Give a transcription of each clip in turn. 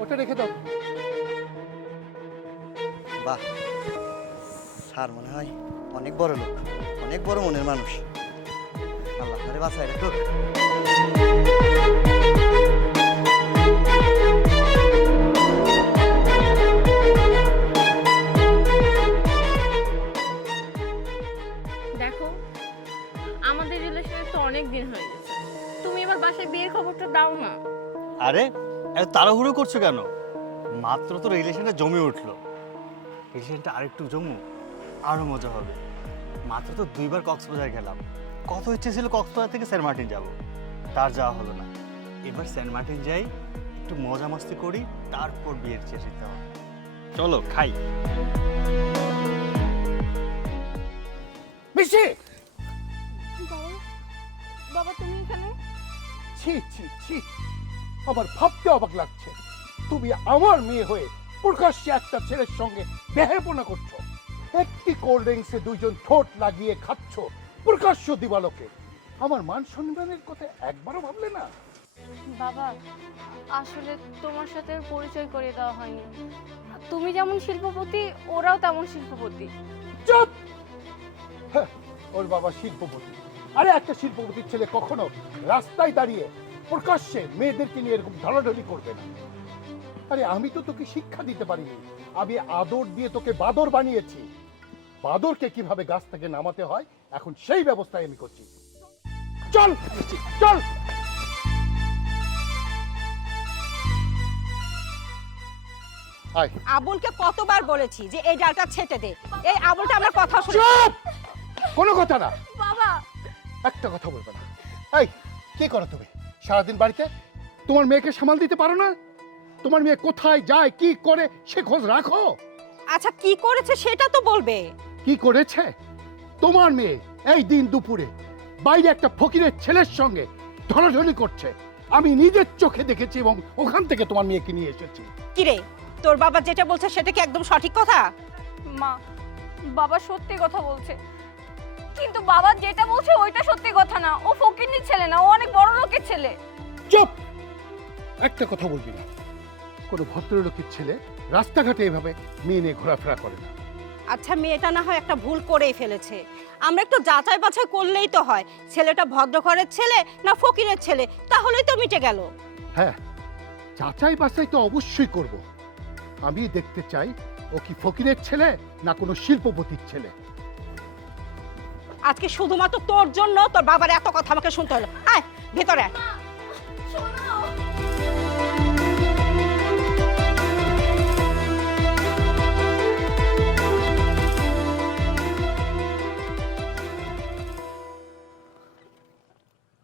ওটা রেখে দাও। বাহ, স্যার মনে হয় অনেক বড় লোক, অনেক বড় মনের মানুষ। আল্লাহ আরে বাসায় রাখুক। দেখো, আমাদের রিলেশনে তো অনেক দিন হয়ে গেছে, তুমি এবার বাসায় বিয়ের খবরটা দাও না। আরে এত তাড়াহুড়ো করছো কেন? মাত্র তো রিলেশনটা জমে উঠলো, রিলেশনটা আরেকটু জমু, আরো মজা হবে। মাত্র তো 2বার কক্সবাজার গেলাম, কত ইচ্ছে ছিল কক্সবাজার থেকে সেন্ট মার্টিন যাব, তার যাওয়া হলো না। এবার সেন্ট মার্টিন যাই, একটু মজা মস্তি করি, তারপর বিয়ের চেয়ে দিতে হবে। চলো খাই। মিশি, বাবা, বাবা তুমি এখানে? ছি ছি ছি, আমার ভাবতে অবাক লাগছে। তুমি আমার মেয়ে হয়ে প্রকাশ্যে একটা ছেলের সঙ্গে বেহেপনা করছো। একটি কোল্ড ড্রিঙ্কসে দুইজন ঠোঁট লাগিয়ে খাচ্ছ প্রকাশ্য দিবালোকে। আমার মান সম্মানের কথা একবারও ভাবলে না? বাবা, আসলে তোমার সাথে পরিচয় করিয়ে দেওয়া হয়নি। তুমি যেমন শিল্পপতি, ওরাও তেমন শিল্পপতি। চুপ! হ্যাঁ, ওর বাবা শিল্পপতি। আরে একটা শিল্পপতির ছেলে কখনো রাস্তায় দাঁড়িয়ে প্রকাশ্যে মেয়েদেরকে নিয়ে এরকম ঢলাঢলি করবে না। আরে আমি তো তোকে শিক্ষা দিতে পারিনি, আমি আদর দিয়ে তোকে বাদর বানিয়েছি। বাদরকে কিভাবে গাছ থেকে নামাতে হয় এখন সেই ব্যবস্থায় আমি করছি। চল চল। আয়। আবুলকে কতবার বলেছি যে এই ডালটা ছেটে দে, এই আবুলটা আমার কথা শুনে। চুপ! কোনো কথা না, বাবা, একটা কথা বলবে না। এই, কি করো তুমি সারাদিন বাড়িতে? তোমার মেয়েকে সামাল দিতে পারো না? তোমার মেয়ে কোথায় যায়, কি করে, সে খোঁজ রাখো? আচ্ছা কি করেছে সেটা তো বলবে। কি করেছে তোমার মেয়ে? এই দিন দুপুরে বাইরে একটা ফকিরের ছেলের সঙ্গে ধরাধরি করছে, আমি নিজের চোখে দেখেছি এবং ওখান থেকে তোমার মেয়েকে নিয়ে এসেছি। কিরে, তোর বাবা যেটা বলছে সেটা কি একদম সঠিক কথা? মা, বাবা সত্যি কথা বলছে, কিন্তু বাবা যেটা বলছে ওইটা সত্যি কথা না। ও ফকিরনির ছেলে না, ও অনেক বড় লোকের ছেলে। চুপ! একটা কথা বলবি না। কোনো ভদ্রলোকের ছেলে রাস্তাঘাটে এভাবে মেয়ে নিয়ে ঘোরাফেরা করে না। আচ্ছা মেয়েটা না হয় একটা ভুল করেই ফেলেছে, আমরা একটু যাচাই বাছাই করলেই তো হয় ছেলেটা ভদ্র ঘরের ছেলে না ফকিরের ছেলে, তাহলেই তো মিটে গেল। হ্যাঁ, যাচাই বাছাই তো অবশ্যই করব। আমি দেখতে চাই ও কি ফকিরের ছেলে না কোনো শিল্পপতির ছেলে। আজকে শুধুমাত্র তোর জন্য তোর বাবার এত কথা আমাকে শুনতে হলো। আয় ভেতরে আয়।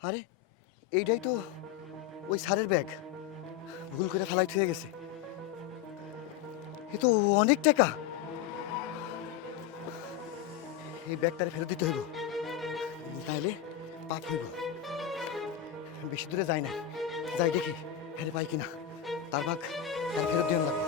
আরে এইটাই তো ওই স্যারের ব্যাগ, ভুল করে ফেলাই থুয়ে গেছে। এ তো অনেক টাকা, এই ব্যাগটারে ফেরত দিতে হইব, তাহলে পাপ হইব। বেশি দূরে যাই না, যাই দেখি ফেরে পাই কিনা, তার ভাগ তার ফেরত দিয়ে লাগবে।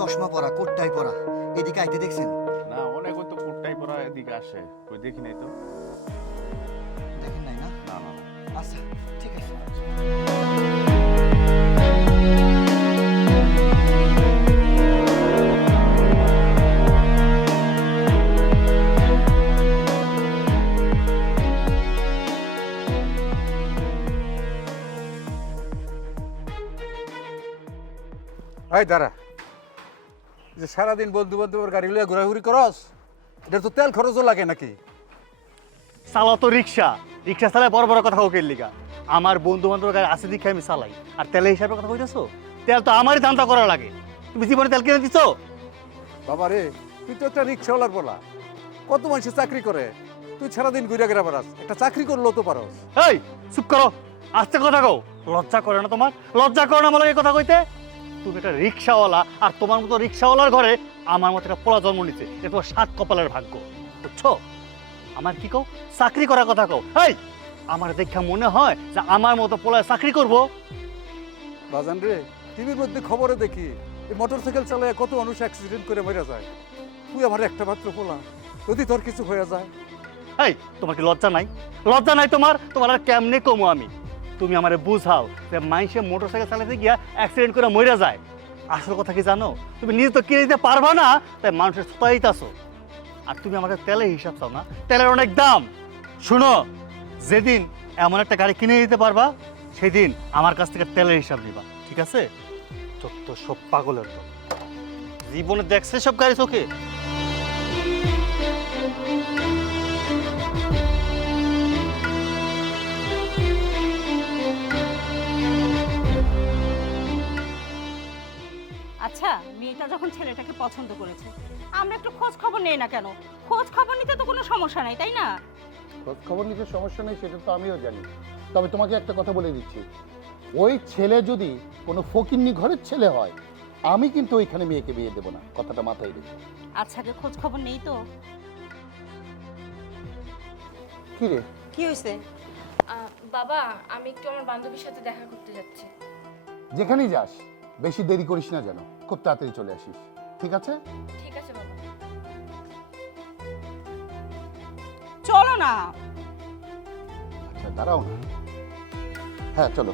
চশমা পরা, কোটটাই পরা, এদিকে আইতে দেখছেন? না, অনেক তো কোটটাই পরা এদিকে আসে, কই দেখি নাই তো। দেখেন নাই না? না না। আচ্ছা ঠিক আছে। এই দাঁড়া, যে সারাদিন বন্ধু বান্ধবের গাড়ি লিয়ে ঘোরাঘুরি করস, এটা তো তেল খরচও লাগে নাকি? চালাও তো রিক্সা, রিক্সা চালায় বড় বড় কথা ওকে লিগা। আমার বন্ধু বান্ধবের গাড়ি আছে দেখে আমি চালাই, আর তেলের হিসাবে কথা কইতেছো? তেল তো আমারই দামটা করা লাগে। তুমি জীবনে তেল কিনে দিছো? বাবা রে, তুই তো একটা রিক্সাওয়ালার বলা, কত মানুষে চাকরি করে, তুই সারাদিন ঘুরে ঘুরে বেড়াস, একটা চাকরি করলেও তো পারস। এই চুপ করো, আস্তে কথা কও। লজ্জা করে না তোমার? লজ্জা করে না আমার এই কথা কইতে? তুমি একটা রিক্সাওয়ালা, আর তোমার মতো রিক্সাওয়ালার ঘরে আমার মতো একটা পোলা জন্ম নিচ্ছে, এটা তোমার সাত কপালের ভাগ্য। বুঝছো? আমার কি কও? চাকরি করার কথা কও। এই আমার দেখা মনে হয় যে আমার মতো পোলায় চাকরি করব? বাজান রে, টিভির মধ্যে খবরে দেখি এই মোটরসাইকেল চালায় কত মানুষ অ্যাক্সিডেন্ট করে মরে যায়। তুই আমার একটা মাত্র পোলা, যদি তোর কিছু হয়ে যায়। এই তোমার কি লজ্জা নাই? লজ্জা নাই তোমার? তোমার আর কেমনে কমো আমি? তুমি আমারে বুঝাও যে মাইসে মোটরসাইকেল চালাতে গিয়া অ্যাক্সিডেন্ট করে মরে যায়। আসল কথা কি জানো? তুমি নিজে তো কিনে দিতে পারবা না, তাই মানুষের ছোটাইতাছো। আর তুমি আমাকে তেলের হিসাব চাও না? তেলের অনেক দাম। শুনো, যেদিন এমন একটা গাড়ি কিনে দিতে পারবা সেদিন আমার কাছ থেকে তেলের হিসাব নিবা, ঠিক আছে? যত সব পাগলের তো জীবনে দেখছে সব গাড়ি চোখে। আচ্ছা, মেয়েটা যখন ছেলেটাকে পছন্দ করেছে, আমরা একটু খোঁজ খবর নেই না কেন? খোঁজ খবর নিতে তো কোনো সমস্যা নাই, তাই না? খোঁজ খবর নিতে সমস্যা নেই সেটা তো আমিও জানি, তবে তোমাকে একটা কথা বলে দিচ্ছি, ওই ছেলে যদি কোনো ফকিন্নি ঘরের ছেলে হয়, আমি কিন্তু ওইখানে মেয়েকে বিয়ে দেবো না, কথাটা মাথায় রেখে। আচ্ছা, আগে খোঁজ খবর নেই তো। কি রে? কি হয়েছে? বাবা, আমি একটু আমার বান্ধবীর সাথে দেখা করতে যাচ্ছি। যেখানেই যাস বেশি দেরি করিস না যেন, খুব তাড়াতাড়ি চলে আসিস, ঠিক আছে? ঠিক আছে বাবা। চলো না। আচ্ছা দাঁড়াও না, হ্যাঁ চলো।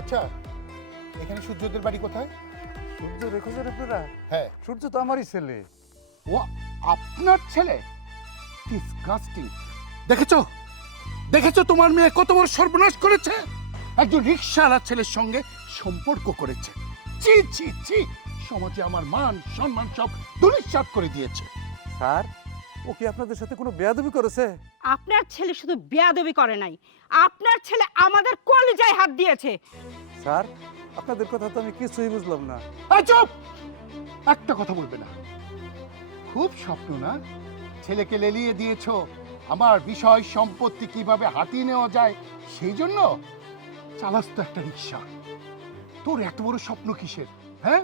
আচ্ছা, এখানে সূর্যদের বাড়ি কোথায়? সূর্য রেখেছেন আপনারা? হ্যাঁ। সূর্য তো আমারই ছেলে। ও আপনার ছেলে? ডিসগাস্টিং। দেখেছো দেখেছো তোমার মেয়ে কত বড় সর্বনাশ করেছে? একজন রিকশাওয়ালা ছেলের সঙ্গে সম্পর্ক করেছে। ছি ছি ছি, সমাজে আমার মান সম্মান সব ধূলিসাৎ করে দিয়েছে। স্যার, ও কি আপনাদের সাথে কোনো বেয়াদবি করেছে? আপনার ছেলে শুধু বেয়াদবি করে নাই, আপনার ছেলে আমাদের কলিজায় হাত দিয়েছে। স্যার, আপনাদের কথা তো আমি কিছুই বুঝলাম না। এই চুপ, একটা কথা বলবে না। খুব স্বপ্ন না? ছেলেকে লেলিয়ে দিয়েছো আমার বিষয় সম্পত্তি কিভাবে হাতিয়ে নেওয়া যায় সেই জন্য? চালাস তো একটা রিক্সা। তোর এত বড় স্বপ্ন কিসের? হ্যাঁ,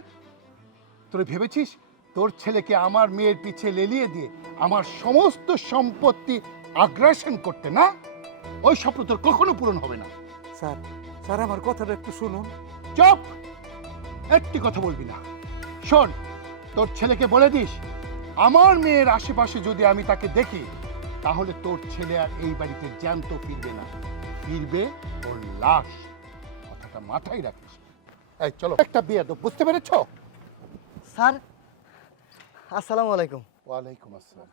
তোরা ভেবেছিস তোর ছেলেকে আমার মেয়ের পিছে লেলিয়ে দিয়ে আমার সমস্ত সম্পত্তি আগ্রাসন করতে? না, ওই স্বপ্ন তোর কখনো পূরণ হবে না। স্যার, স্যার আমার কথাটা একটু শুনুন। চুপ, একটি কথা বলবি না। শোন, তোর ছেলেকে বলে দিস আমার মেয়ের আশেপাশে যদি আমি তাকে দেখি তাহলে তোর ছেলে আর এই বাড়িতে জ্যান্ত ফিরবে না, ফিরবে ওর লাশ। কথাটা মাথায় রাখিস। এই চলো, একটা বিয়ে তো, বুঝতে পেরেছো? স্যার, আসসালামু আলাইকুম। ওয়ালাইকুম আসসালাম।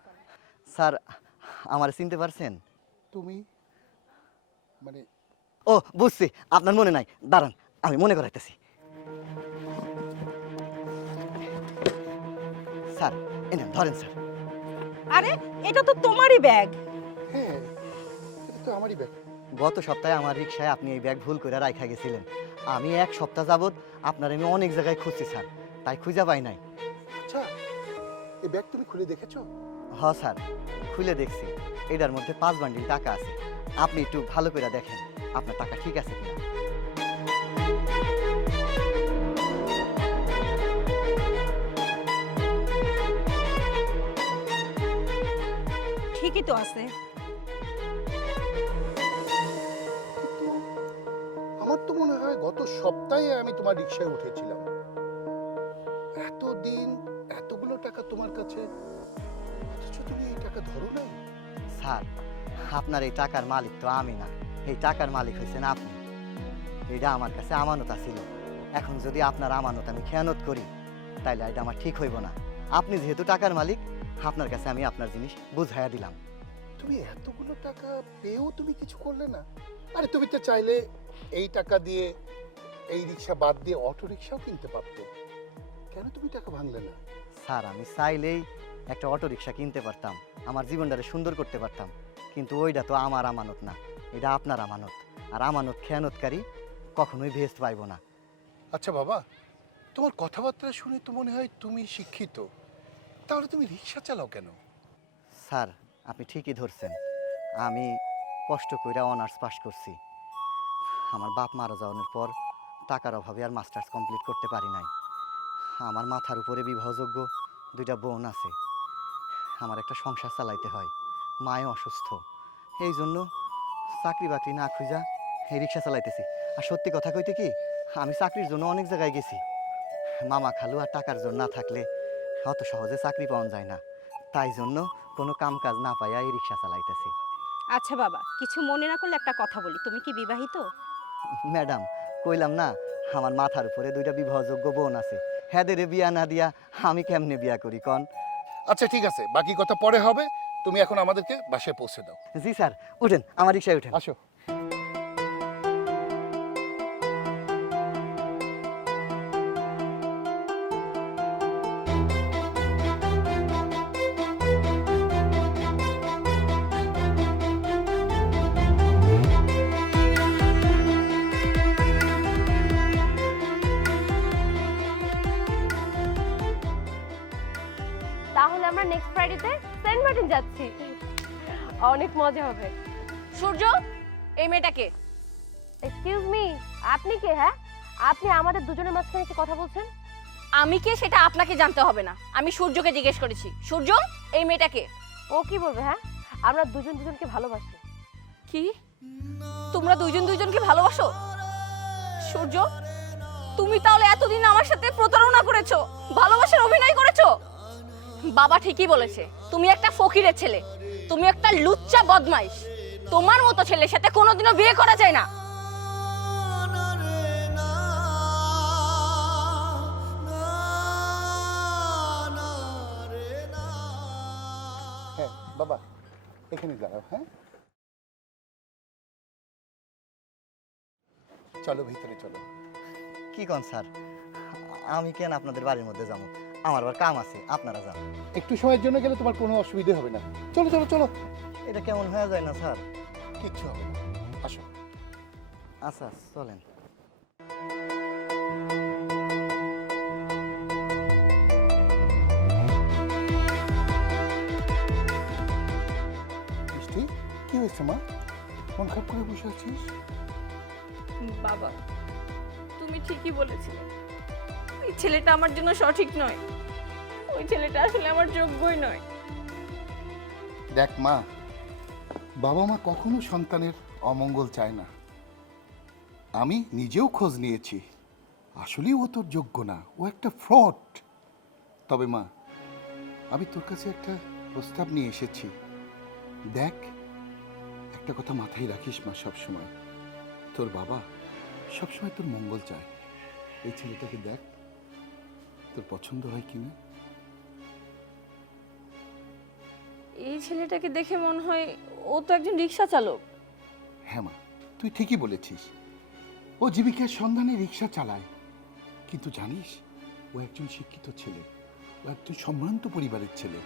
স্যার, আমার চিনতে পারছেন? তুমি মানে? ও বুঝছি, আপনার মনে নাই, দাঁড়ান আমি মনে করাইতেছি। স্যার এনে ধরেন স্যার। আরে, এটা তো তোমারই ব্যাগ। হ্যাঁ, এটা তো আমারই ব্যাগ। গত সপ্তাহে আমার রিক্সায় আপনি এই ব্যাগ ভুল করে রাখা গেছিলেন। আমি এক সপ্তাহ যাবত আপনার আমি অনেক জায়গায় খুঁজছি স্যার, তাই খুঁজে পাই নাই। আচ্ছা, এই ব্যাগ তুমি খুলে দেখেছো? হ স্যার, খুলে দেখছি। এটার মধ্যে 5 বান্ডিল টাকা আছে। আপনি একটু ভালো করে দেখেন আপনার টাকা ঠিক আছে কিনা। ঠিকই তো আছে। আমার তো মনে হয় গত সপ্তাহে আমি তোমার রিক্সায় উঠেছিলাম। এতদিন এতগুলো টাকা তোমার কাছে, অথচ তুমি এই টাকা ধরো নাই। স্যার, আপনার এই টাকার মালিক তো আমি না, এই টাকার মালিক হয়েছেন আপনি। এটা আমার কাছে আমানত ছিল। এখন যদি আপনার আমানত আমি খেয়ানত করি তাইলে এটা আমার ঠিক হইব না। আপনি যেহেতু টাকার মালিক, আপনার কাছে আমি আপনার জিনিস বুঝাইয়া দিলাম। তুমি এতগুলো টাকা পেয়েও তুমি কিছু করলে না? আরে তুমি তো চাইলে এই টাকা দিয়ে এই রিক্সা বাদ দিয়ে অটো রিক্সাও কিনতে পারতে। কেন তুমি টাকা ভাঙলে না? স্যার, আমি চাইলেই একটা অটো রিক্সা কিনতে পারতাম, আমার জীবনটারে সুন্দর করতে পারতাম, কিন্তু ওইটা তো আমার আমানত না, এটা আপনার আমানত। আর আমানত খেয়ানতকারী কখনোই ভেস্ট পাইব না। আচ্ছা বাবা, তোমার কথাবার্তা শুনে তো মনে হয় তুমি শিক্ষিত, তাহলে তুমি রিক্সা চালাও কেন? স্যার, আপনি ঠিকই ধরছেন। আমি কষ্ট করে অনার্স পাস করছি। আমার বাপ মারা যাওয়ার পর টাকার অভাবে আর মাস্টার্স কমপ্লিট করতে পারি নাই। আমার মাথার উপরে বিবাহযোগ্য 2টা বোন আছে। আমার একটা সংসার চালাইতে হয়, মায়ে অসুস্থ, এই জন্য চাকরি বাকরি না খুঁজা এই রিক্সা চালাইতেছি। আর সত্যি কথা কইতে কি, আমি চাকরির জন্য অনেক জায়গায় গেছি। মামা খালু আর টাকার জন্য না থাকলে অত সহজে চাকরি পাওয়া যায় না, তাই জন্য কোনো কাম কাজ না পাইয়া এই রিক্সা চালাইতেছি। আচ্ছা বাবা, কিছু মনে না করলে একটা কথা বলি, তুমি কি বিবাহিত? ম্যাডাম, কইলাম না আমার মাথার উপরে 2টা বিবাহযোগ্য বোন আছে, হ্যাঁদের বিয়া না দিয়া আমি কেমনে বিয়া করি কন? আচ্ছা ঠিক আছে, বাকি কথা পরে হবে। তুমি এখন আমাদেরকে বাসায় পৌঁছে দাও। জি স্যার, উঠেন, আমার রিক্সায় উঠেন। আসো। তাহলে আমরা নেক্সট ফ্রাইডেতে সেন্ট মার্টিন যাচ্ছি, অনেক মজা হবে। সূর্য, এই মেয়েটাকে। এক্সকিউজ মি, আপনি কে? হ্যাঁ, আপনি আমাদের দুজনের মাঝখানে এসে কথা বলছেন? আমি কে সেটা আপনাকে জানতে হবে না, আমি সূর্যকে জিজ্ঞেস করেছি। সূর্য, এই মেয়েটাকে। ও কি বলবে? হ্যাঁ, আমরা দুজন দুজনকে ভালোবাসি। কি? তোমরা দুজন দুজনকে ভালোবাসো? সূর্য, তুমি তাহলে এতদিন আমার সাথে প্রতারণা করেছো, ভালোবাসার অভিনয় করেছো? বাবা ঠিকই বলেছে, তুমি একটা ফকিরের ছেলে, তুমি একটা লুচ্চা বদমাইশ। তোমার মতো ছেলের সাথে কোনোদিনও বিয়ে করা যায় না। হ্যাঁ বাবা, এখানে দাঁড়াও। হ্যাঁ, চলো ভিতরে চলো। কি কন স্যার, আমি কেন আপনাদের বাড়ির মধ্যে যাবো? আমার আবার কাম আছে, আপনারা যান। একটু সময়ের জন্য গেলে তোমার কোনো অসুবিধা হবে না। চলো চলো চলো। এটা কেমন হয়ে যায় না স্যার? কিচ্ছু হবে না, আসো। আচ্ছা চলেন। মিষ্টি, কি হয়েছে মা? মন খারাপ করে বসে আছিস? বাবা, তুমি ঠিকই বলেছিলে, ওই ছেলেটা আমার জন্য সঠিক নয়, ওই ছেলেটা আসলে আমার যোগ্যই নয়। দেখ মা, বাবা মা কখনো সন্তানের অমঙ্গল চায় না। আমি নিজেও খোঁজ নিয়েছি, আসলেই ও তোর যোগ্য না, ও একটা ফ্রড। তবে মা, আমি তোর কাছে একটা প্রস্তাব নিয়ে এসেছি। দেখ, একটা কথা মাথায় রাখিস মা, সবসময় তোর বাবা সবসময় তোর মঙ্গল চায়। এই ছেলেটাকে দেখ, তোর পছন্দ হয় কিনা। এই ছেলেটাকে দেখে মনে হয় ও তো একজন রিক্সা চালক। হ্যাঁ মা, তুই ঠিকই বলেছিস, ও জীবিকার সন্ধানে রিক্সা চালায়। কিন্তু জানিস, ও একজন শিক্ষিত ছেলে, ও একজন সম্ভ্রান্ত পরিবারের ছেলে।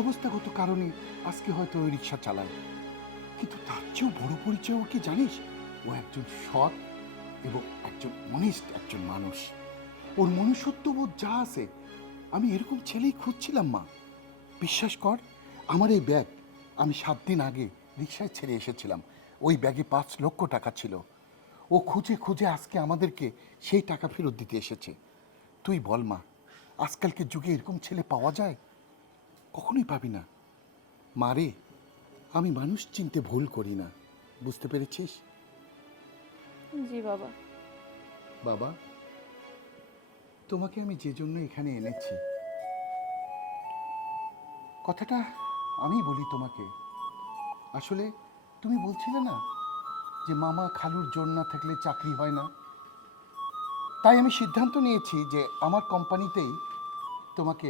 অবস্থাগত কারণে আজকে হয়তো ওই রিক্সা চালায়, কিন্তু তার চেয়েও বড় পরিচয় ওর কি জানিস? ও একজন সৎ এবং একজন অনেস্ট একজন মানুষ। ওর মনুষ্যত্ববোধ যা আছে, আমি এরকম ছেলেই খুঁজছিলাম মা। বিশ্বাস কর, আমার এই ব্যাগ আমি 7 দিন আগে রিক্সায় ছেড়ে এসেছিলাম। ওই ব্যাগে 5 লক্ষ টাকা ছিল। ও খুঁজে খুঁজে আজকে আমাদেরকে সেই টাকা ফেরত দিতে এসেছে। তুই বল মা, আজকালকে যুগে এরকম ছেলে পাওয়া যায়? কখনোই পাবি না। মারে, আমি মানুষ চিনতে ভুল করি না, বুঝতে পেরেছিস? জি বাবা। বাবা, তোমাকে আমি যে জন্য এখানে এনেছি, কথাটা আমি বলি তোমাকে। আসলে তুমি বলছিলে না যে মামা খালুর জোর না থাকলে চাকরি হয় না, তাই আমি সিদ্ধান্ত নিয়েছি যে আমার কোম্পানিতেই তোমাকে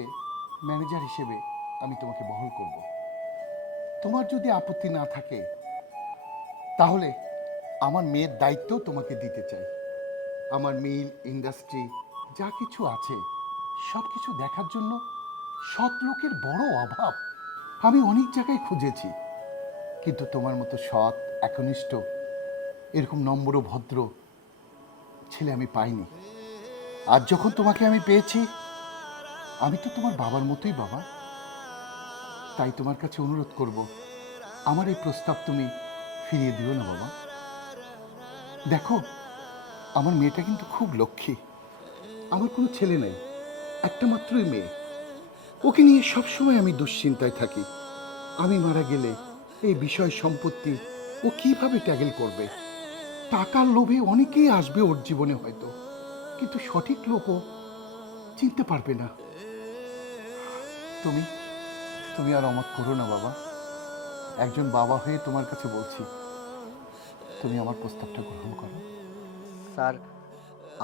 ম্যানেজার হিসেবে আমি তোমাকে বহাল করব। তোমার যদি আপত্তি না থাকে তাহলে আমার মেয়ের দায়িত্ব তোমাকে দিতে চাই। আমার মিল ইন্ডাস্ট্রি যা কিছু আছে সব কিছু দেখার জন্য সৎ লোকের বড় অভাব। আমি অনেক জায়গায় খুঁজেছি, কিন্তু তোমার মতো সৎ, একনিষ্ঠ, এরকম নম্র ভদ্র ছেলে আমি পাইনি। আর যখন তোমাকে আমি পেয়েছি, আমি তো তোমার বাবার মতোই বাবা। তাই তোমার কাছে অনুরোধ করব, আমার এই প্রস্তাব তুমি ফিরিয়ে দিও না বাবা। দেখো, আমার মেয়েটা কিন্তু খুব লক্ষ্মী। আমার কোনো ছেলে নেই, একটা মাত্রই মেয়ে। ওকে নিয়ে সবসময় আমি দুশ্চিন্তায় থাকি। আমি মারা গেলে এই বিষয় সম্পত্তি ও কিভাবে ট্যাগেল করবে। টাকার লোভে অনেকেই আসবে ওর জীবনে হয়তো, কিন্তু সঠিক লোকও চিনতে পারবে না। তুমি তুমি আর অমত করো না বাবা। একজন বাবা হয়ে তোমার কাছে বলছি, তুমি আমার প্রস্তাবটা গ্রহণ করো। স্যার,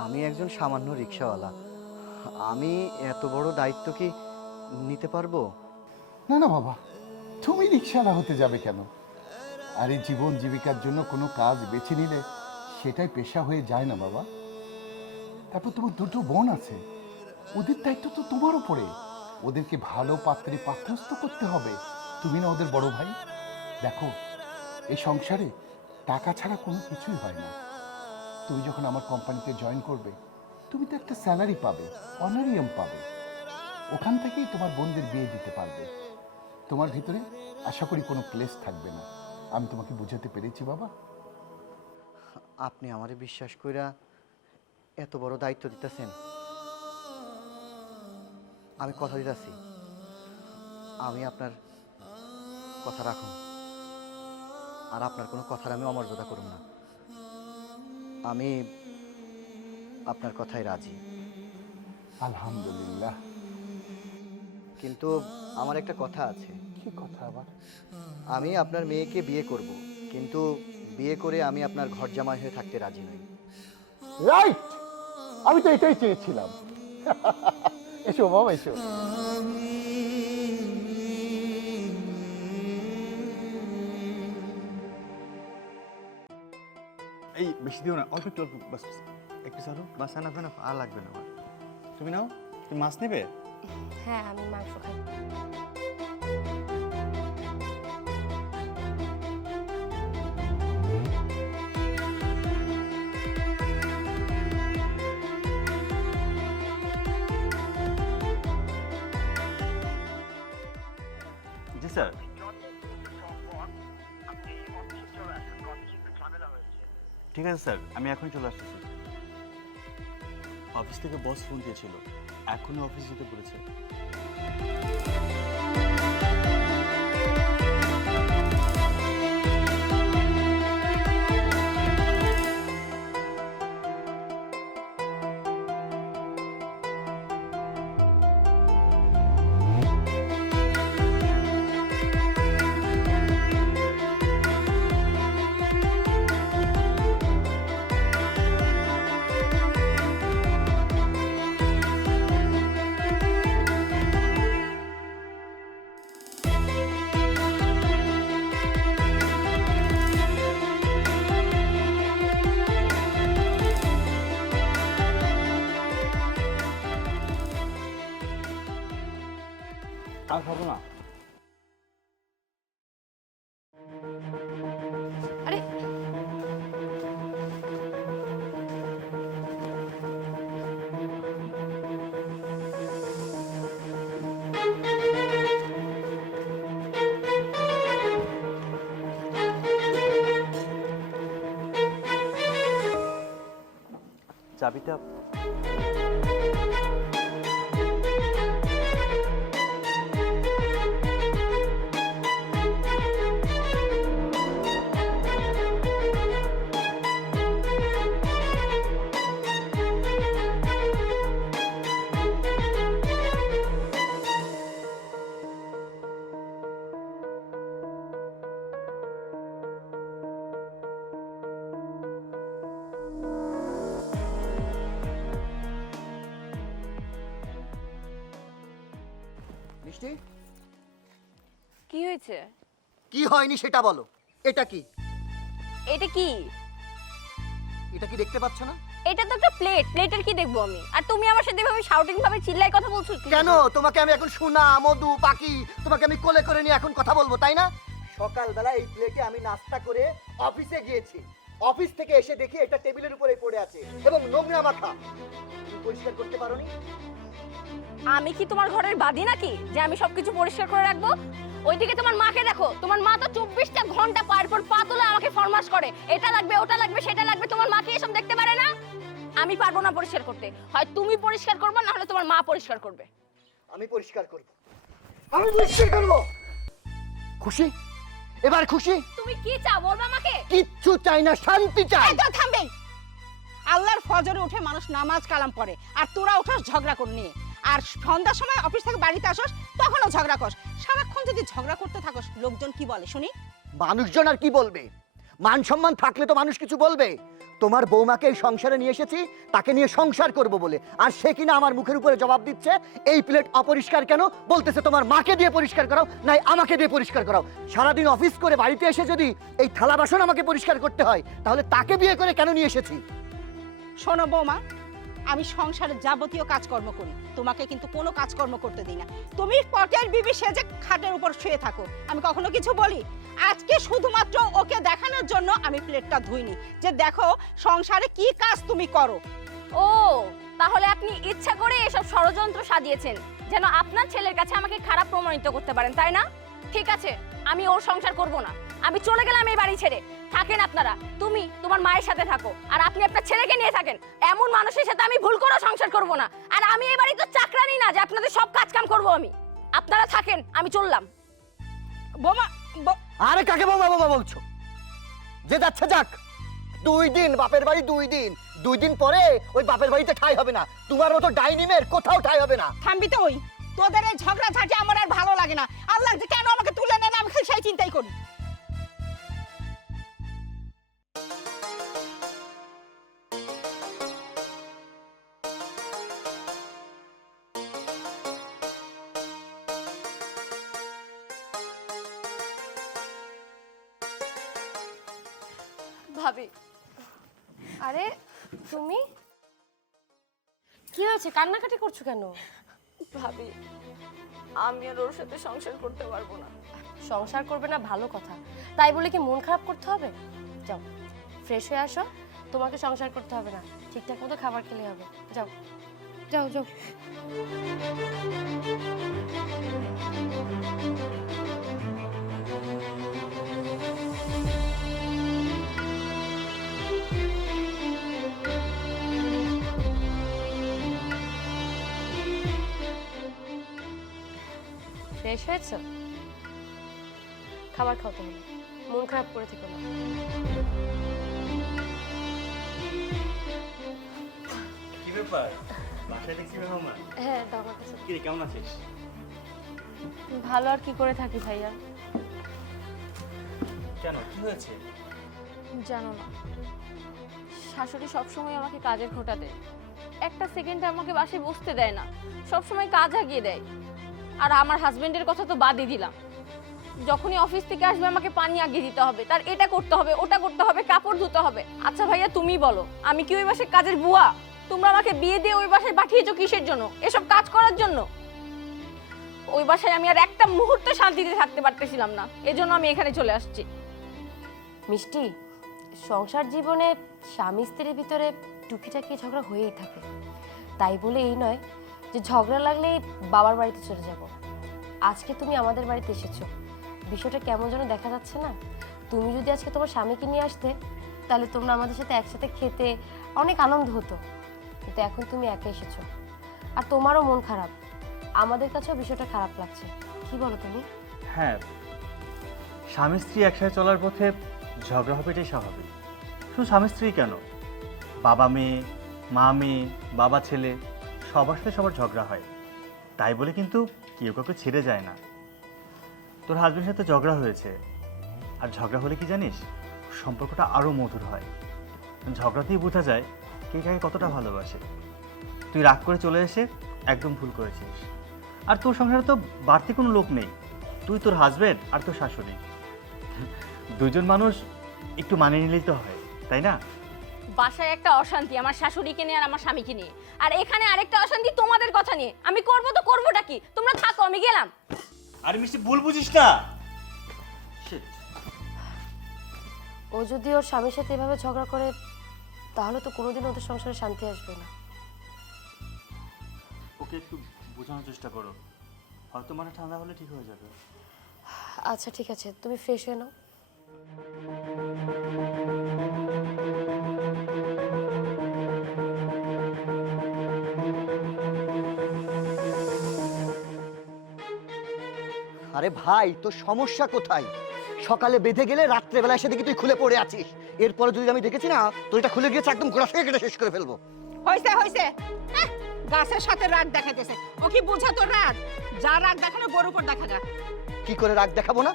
আমি একজন সামান্য রিক্সাওয়ালা, আমি এত বড় দায়িত্ব কি নিতে পারবো? না না বাবা, তুমি রিক্সাওয়ালা হতে যাবে কেন? আর এই জীবন জীবিকার জন্য কোনো কাজ বেছে নিলে সেটাই পেশা হয়ে যায় না বাবা। তারপর তোমার দুটো বোন আছে, ওদের দায়িত্ব তো তোমার উপরে। ওদেরকে ভালো পাত্রে পাত্রস্থ করতে হবে। তুমি না ওদের বড় ভাই? দেখো, এই সংসারে টাকা ছাড়া কোনো কিছুই হয় না। তুমি যখন আমার কোম্পানিতে জয়েন করবে, তুমি তো একটা স্যালারি পাবে, অনারিয়াম পাবে। ওখান থেকেই তোমার বোনদের বিয়ে দিতে পারবে। তোমার ভিতরে আশা করি কোনো ক্লেশ থাকবে না। আমি তোমাকে বুঝাতে পেরেছি বাবা? আপনি আমারে বিশ্বাস কইরা এত বড় দায়িত্ব দিতেছেন। আমি কথা দিতেছি, আমি আপনার কথা রাখুন, আর আপনার কোনো কথার আমি অমর্যাদা করব না। আমি আপনার কথাই রাজি। আলহামদুলিল্লাহ। কিন্তু আমার একটা কথা আছে। কি কথা আবার? আমি আপনার মেয়েকে বিয়ে করব, কিন্তু বিয়ে করে আমি আপনার ঘর জামাই হয়ে থাকতে রাজি নই। রাইট, আমি তো এটাই চেয়েছিলাম। এসো বাবা, এসো। এই বেশি দিও না, অল্প একটু, অল্প, বাস বাস। একটু ছাড়ো, বাস আর লাগবে না, আর লাগবে না আমার। তুমি নাও, তুমি মাছ নেবে? হ্যাঁ, আমি মাংস খাই। জি স্যার। ঠিক আছে স্যার, আমি এখনই চলে আসতেছি। অফিস থেকে বস ফোন দিয়েছিল, এখনই অফিস যেতে বলেছে। আর খাবো না। আরে চাবিটা মিষ্টি, কি হয়েছে? কি হয়নি সেটা বলো। এটা কি? এটা কি? এটা কি দেখতে পাচ্ছ না? এটা তো একটা প্লেট। প্লেটের কি দেখবো আমি? আর তুমি আমার সাথে এভাবে শাউটিং ভাবে চিল্লাই কথা বলছো কেন? তোমাকে আমি এখন সোনা, মধু, পাখি, তোমাকে আমি কোলে করে নিয়ে এখন কথা বলবো, তাই না? সকালবেলা এই প্লেটে আমি নাস্তা করে অফিসে গিয়েছি। অফিস থেকে এসে দেখি এটা টেবিলের উপরে পড়ে আছে এবং নোংরা মাখা। তুমি পরিষ্কার করতে পারোনি? আমি কি তোমার ঘরের বাদি নাকি যে আমি সবকিছু পরিষ্কার করে রাখবো? ওইদিকে তোমার মাকে দেখো, তোমার মা তো 24টা ঘন্টা পার পর পা তুলে আমাকে ফরমাশ করে, এটা লাগবে, ওটা লাগবে, সেটা লাগবে। তোমার মা কি এসব দেখতে পারে না? আমি পারবো না পরিষ্কার করতে, হয় তুমি পরিষ্কার করবে না হলে তোমার মা পরিষ্কার করবে। আমি পরিষ্কার করব, আমি পরিষ্কার করব। খুশি? এবার খুশি? তুমি কি চাও বলবে আমাকে? কিচ্ছু চাই না, শান্তি চাই। এই তো থামবেন। আল্লাহর ফজরে উঠে মানুষ নামাজ কালাম পড়ে, আর তোরা উঠাস ঝগড়া করে নিয়ে। আর সন্ধ্যার সময় অফিস থেকে বাড়িতে আসস, তখনও ঝগড়া করস। সারাক্ষণ যদি ঝগড়া করতে থাকস, লোকজন কি বলে শুনি? মানুষজন আর কি বলবে? মান সম্মান থাকলে তো মানুষ কিছু বলবে। তোমার বৌমাকে এই সংসারে নিয়ে এসেছি তাকে নিয়ে সংসার করব বলে, আর সে কিনা আমার মুখের উপরে জবাব দিচ্ছে এই প্লেট অপরিষ্কার কেন, বলতেছে তোমার মাকে দিয়ে পরিষ্কার করাও, নাই আমাকে দিয়ে পরিষ্কার করাও। সারাদিন অফিস করে বাড়িতে এসে যদি এই থালা বাসন আমাকে পরিষ্কার করতে হয়, তাহলে তাকে বিয়ে করে কেন নিয়ে এসেছি? শোনো বৌমা, আমি সংসারের যাবতীয় কাজকর্ম করি, তোমাকে কিন্তু কোনো কাজকর্ম করতে দিই না। তুমি পটের বিবি সেজে খাটের উপর শুয়ে থাকো, আমি কখনো কিছু বলি? আজকে শুধুমাত্র ওকে দেখানোর জন্য আমি প্লেটটা ধুইনি, যে দেখো সংসারে কি কাজ তুমি করো। ও, তাহলে আপনি ইচ্ছা করে এসব ষড়যন্ত্র সাজিয়েছেন যেন আপনার ছেলের কাছে আমাকে খারাপ প্রমাণিত করতে পারেন, তাই না? ঠিক আছে, আমি ওর সংসার করব না, আমি চলে গেলাম এই বাড়ি ছেড়ে। থাকেন আপনারা, তুমি তোমার মায়ের সাথে থাকো, আর আপনি আপনার ছেলেকে নিয়ে থাকেন। এমন মানুষের সাথে আমি ভুল করে সংসার করব না। আর আমি এই বাড়ি তো চাকরানি না যে আপনাদের সব কাজ কাম করব আমি। আপনারা থাকেন, আমি চললাম। বৌমা, আরে কাকে বাবা বাবা বলছো? যে যাচ্ছে যাক, 2 দিন বাপের বাড়ি, 2 দিন পরে ওই বাপের বাড়িতে ঠাঁই হবে না। তোমার মতো ডাইনিমের কোথাও ঠাঁই হবে না। থামবি তো? ওই তোদের এই ঝগড়া ঝাঁটি আমার আর ভালো লাগে না। আল্লাহ যে কেন আমাকে তুলে নেন, আমি খালি সেই চিন্তাই করি। ভাবি, আরে তুমি কি হয়েছে, কান্নাকাটি করছো কেন? ভাবি, আমি আর ওর সাথে সংসার করতে পারবো না। সংসার করবে না ভালো কথা, তাই বলে কি মন খারাপ করতে হবে? যাও ফ্রেশ হয়ে আসো, তোমাকে সংসার করতে হবে না, ঠিকঠাক মতো খাবার খেলে হবে। যাও যাও যাও। ফ্রেশ হয়েছো? খাবার খাও, তুমি মন খারাপ করে থেকো না। কি ব্যাপার, বাসায় দেখছি মেহমান? হ্যাঁ, দাও আমার কাছে। কি রে, কেমন আছিস? ভালো আর কি করে থাকি ভাইয়া। কেন, কি হয়েছে? জানো না, শাশুড়ি সবসময় আমাকে কাজের খোঁটা দেয়, একটা সেকেন্ডে আমাকে বাসায় বসতে দেয় না, সবসময় কাজ আগিয়ে দেয়। আর আমার হাজবেন্ডের কথা তো বাদই দিলাম, যখনই অফিস থেকে আসবে আমাকে পানি আগিয়ে দিতে হবে, তার এটা করতে হবে, ওটা করতে হবে, কাপড় ধুতে হবে। আচ্ছা ভাইয়া, তুমি বলো, আমি কি ওই বাসায় কাজের বুয়া? তোমরা আমাকে বিয়ে দিয়ে ওই বাসায় পাঠিয়েছো কিসের জন্য? এসব কাজ করার জন্য? ওই বাসায় আমি আর একটা মুহূর্ত শান্তিতে থাকতে পারতেছিলাম না, এজন্য আমি এখানে চলে আসছি। মিষ্টি, সংসার জীবনে স্বামী স্ত্রীর ভিতরে টুকিটাকি ঝগড়া হয়েই থাকে, তাই বলে এই নয় যে ঝগড়া লাগলেই বাবার বাড়িতে চলে যাব। আজকে তুমি আমাদের বাড়িতে এসেছো, বিষয়টা কেমন যেন দেখা যাচ্ছে না? তুমি যদি আজকে তোমার স্বামীকে নিয়ে আসতে, তাহলে তোমরা আমাদের সাথে একসাথে খেতে অনেক আনন্দ হতো, কিন্তু এখন তুমি একা এসেছো, আর তোমারও মন খারাপ, আমাদের কাছেও বিষয়টা খারাপ লাগছে। কি বলো তুমি? হ্যাঁ, স্বামী স্ত্রী একসাথে চলার পথে ঝগড়া হবে, এটাই স্বাভাবিক। শুধু স্বামী স্ত্রী কেন, বাবা মেয়ে, মা মেয়ে, বাবা ছেলে, সবার সাথে সবার ঝগড়া হয়, তাই বলে কিন্তু কেউ কাউকে ছেড়ে যায় না। তোর হাজবেন্ডের সাথে ঝগড়া হয়েছে, আর ঝগড়া হলে কি জানিস, সম্পর্কটা আরও মধুর হয়। ঝগড়াতেই বোঝা যায় কে কাকে কতটা ভালোবাসে। তুই রাগ করে চলে এসে একদম ভুল করেছিস। আর তোর সংসারে তো বাড়তি কোনো লোক নেই, তুই, তোর হাজবেন্ড আর তোর শাশুড়ি। দুজন মানুষ একটু মানিয়ে নিলেই তো হয়, তাই না? বাসায় একটা অশান্তি আমার শাশুড়িকে নিয়ে আর আমার স্বামীকে নিয়ে, আর এখানে আরেকটা অশান্তি তোমাদের কথা নিয়ে। আমি করবো তো করবোটা কি, তোমরা থাকো, আমি গেলাম। আরে মিষ্টি, ভুল বুঝিস না। ও যদি ওর স্বামীর সাথে এভাবে ঝগড়া করে, তাহলে তো কোনোদিন ওদের সংসারে শান্তি আসবে না। ওকে একটু বোঝানোর চেষ্টা করো, হয়তো মানে ঠান্ডা হলে ঠিক হয়ে যাবে। আচ্ছা ঠিক আছে, তুমি ফ্রেশ হয়ে নাও। আরে ভাই, তোর সমস্যা কোথায়? সকালে বেঁধে গেলে রাত্রেবেলা এসে দেখি তুই খুলে পড়ে আছিস। এরপরে যদি আমি দেখেছি না তোর এটা খুলে গিয়েছে, একদম গোড়া থেকে কেটে শেষ করে ফেলবো। হয়েছে হয়েছে, গাছের সাথে রাগ দেখাইতেছে। ও কি বোঝা তোর রাগ? যা রাগ দেখানো গোর উপর দেখা যা। কি করে রাগ দেখাবো না?